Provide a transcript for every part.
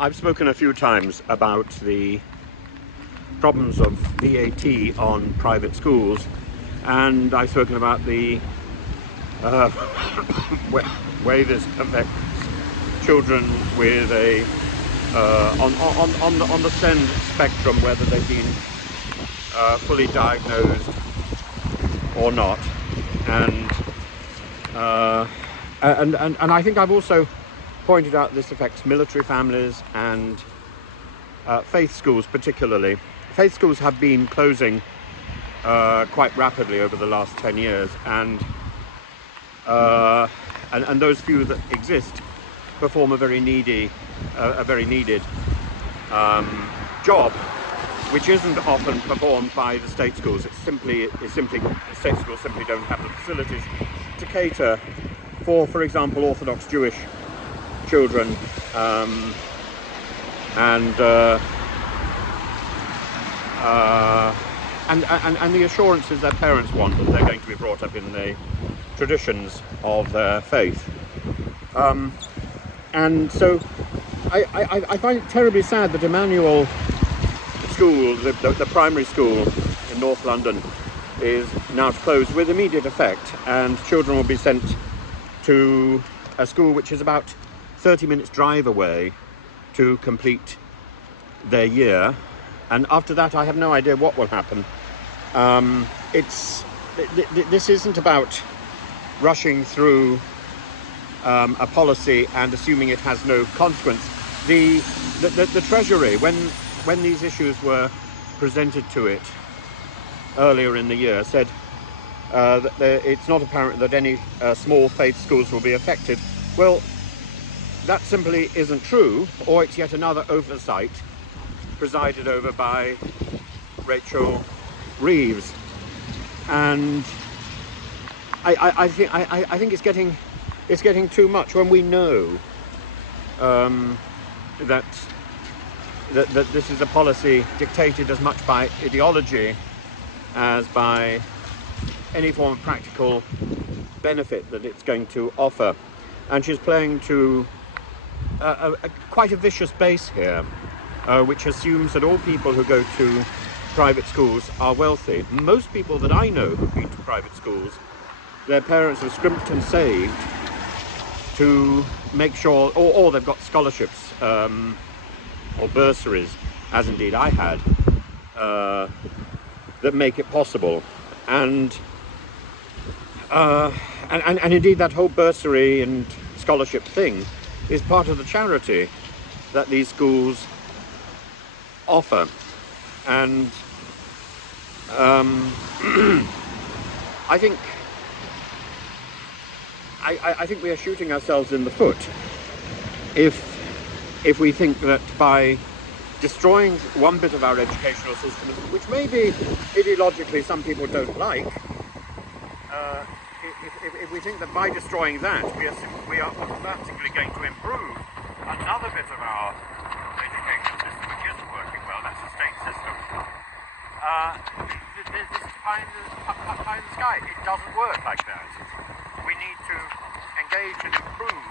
I've spoken a few times about the problems of VAT on private schools, and I've spoken about the way this affects children with a on the SEND spectrum, whether they've been fully diagnosed or not, and I think I've also pointed out this affects military families and faith schools particularly. Faith schools have been closing quite rapidly over the last 10 years, and those few that exist perform a very needed job, which isn't often performed by the state schools. The state schools simply don't have the facilities to cater for example, Orthodox Jewish children, and the assurances their parents want that they're going to be brought up in the traditions of their faith. And so I find it terribly sad that Immanuel School, the primary school in North London, is now closed with immediate effect, and children will be sent to a school which is about 30 minutes drive away to complete their year, and after that I have no idea what will happen. This isn't about rushing through a policy and assuming it has no consequence. The treasury, when these issues were presented to it earlier in the year, said that it's not apparent that any small faith schools will be affected. Well, that simply isn't true, or it's yet another oversight presided over by Rachel Reeves. And I think it's getting too much when we know that this is a policy dictated as much by ideology as by any form of practical benefit that it's going to offer. And she's playing to quite a vicious base here, which assumes that all people who go to private schools are wealthy. Most people that I know who've been to private schools, their parents have scrimped and saved to make sure, or they've got scholarships or bursaries, as indeed I had, that make it possible. And indeed that whole bursary and scholarship thing is part of the charity that these schools offer. And I think we are shooting ourselves in the foot if we think that by destroying one bit of our educational system, which maybe ideologically some people don't like, if we think that by destroying that we are automatically going to improve another bit of our education system which isn't working well, that's the state system, this is pie in the sky. It doesn't work like that. We need to engage and improve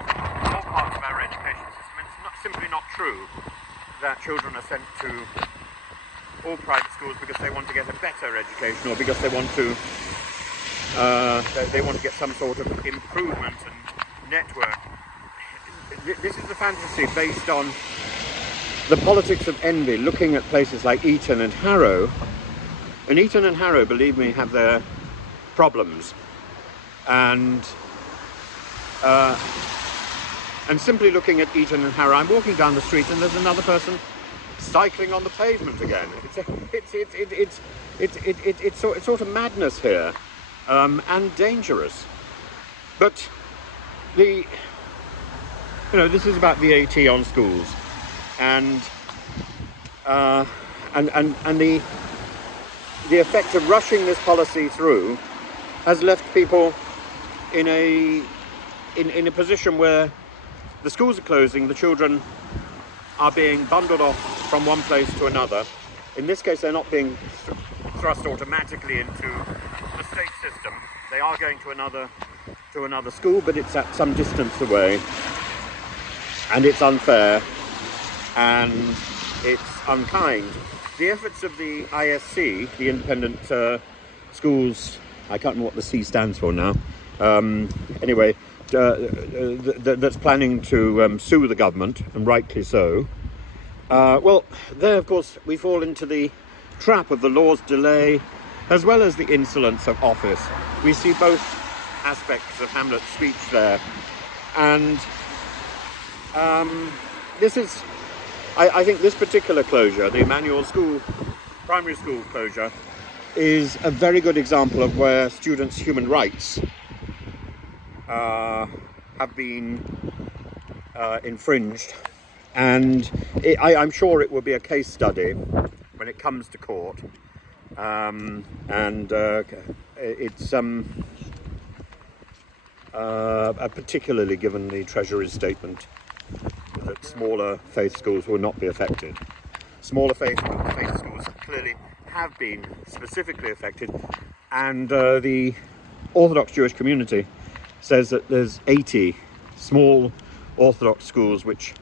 all parts of our education system. It's simply not true that children are sent to all private schools because they want to get a better education, or because they want to get some sort of improvement and network. This is a fantasy based on the politics of envy, looking at places like Eton and Harrow. And Eton and Harrow, believe me, have their problems. And simply looking at Eton and Harrow, I'm walking down the street and there's another person cycling on the pavement again. It's sort of madness here, and dangerous. But this is about VAT on schools, and the effect of rushing this policy through has left people in a position where the schools are closing, the children are being bundled off from one place to another. In this case, they're not being thrust automatically into the state system. They are going to another school, but it's at some distance away, and it's unfair. and it's unkind. The efforts of the ISC, the Independent Schools, I can't remember what the C stands for now, anyway, that's planning to sue the government, and rightly so. Well, there, of course, we fall into the trap of the law's delay, as well as the insolence of office. We see both aspects of Hamlet's speech there. And this is, I think this particular closure, the Immanuel school, primary school closure, is a very good example of where students' human rights have been infringed. And I'm sure it will be a case study when it comes to court. It's particularly given the Treasury's statement that smaller faith schools will not be affected. Smaller faith schools clearly have been specifically affected, and the Orthodox Jewish community says that there's 80 small Orthodox schools which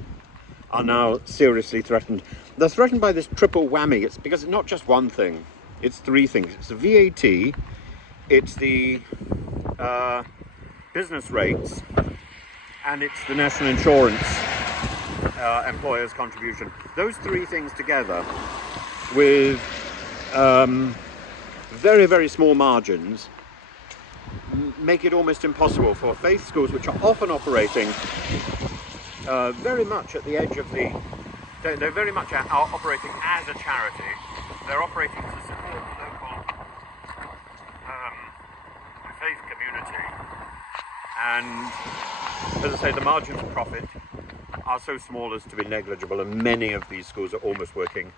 are now seriously threatened. They're threatened by this triple whammy. It's because it's not just one thing, it's three things. It's the VAT, it's the business rates, and it's the national insurance employer's contribution. Those three things together, with very, very small margins, make it almost impossible for faith schools, which are often operating very much at the edge of the... They're very much operating as a charity. They're operating to support the local faith community. And as I say, the margins of profit are so small as to be negligible, and many of these schools are almost working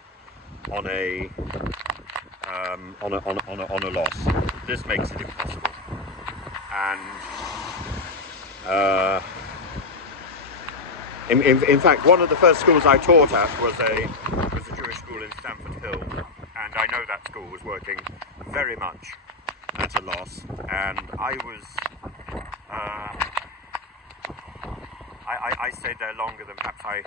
on a loss. This makes it impossible. And in fact, one of the first schools I taught at was a Jewish school in Stamford Hill, and I know that school was working very much at a loss, and I stayed there longer than perhaps I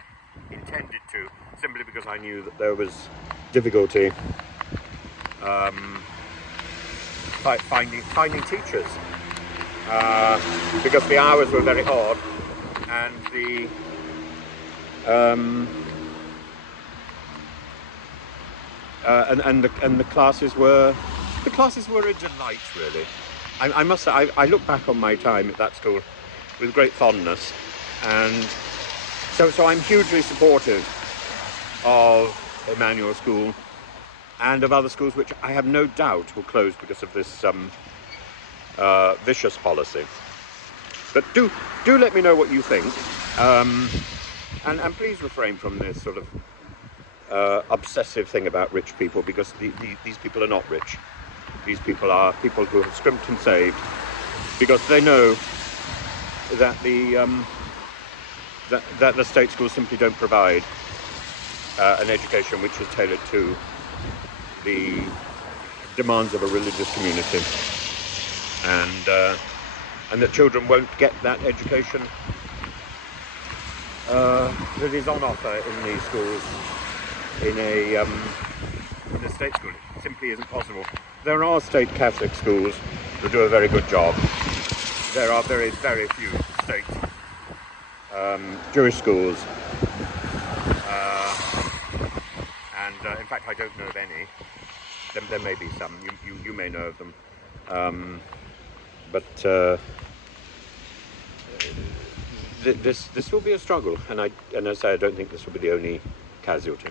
intended to, simply because I knew that there was difficulty finding teachers, because the hours were very odd, and the the classes were a delight, really. I must say, I look back on my time at that school with great fondness, and so I'm hugely supportive of Immanuel School and of other schools which I have no doubt will close because of this vicious policy. But do let me know what you think, and please refrain from this sort of obsessive thing about rich people, because these people are not rich. These people are people who have scrimped and saved because they know that the state schools simply don't provide an education which is tailored to the demands of a religious community, and that children won't get that education that is on offer in these schools in a state school. It simply isn't possible. There are state Catholic schools who do a very good job. There are very, very few state Jewish schools, and in fact I don't know of any. There may be some. You may know of them, but this will be a struggle, and I say I don't think this will be the only casualty.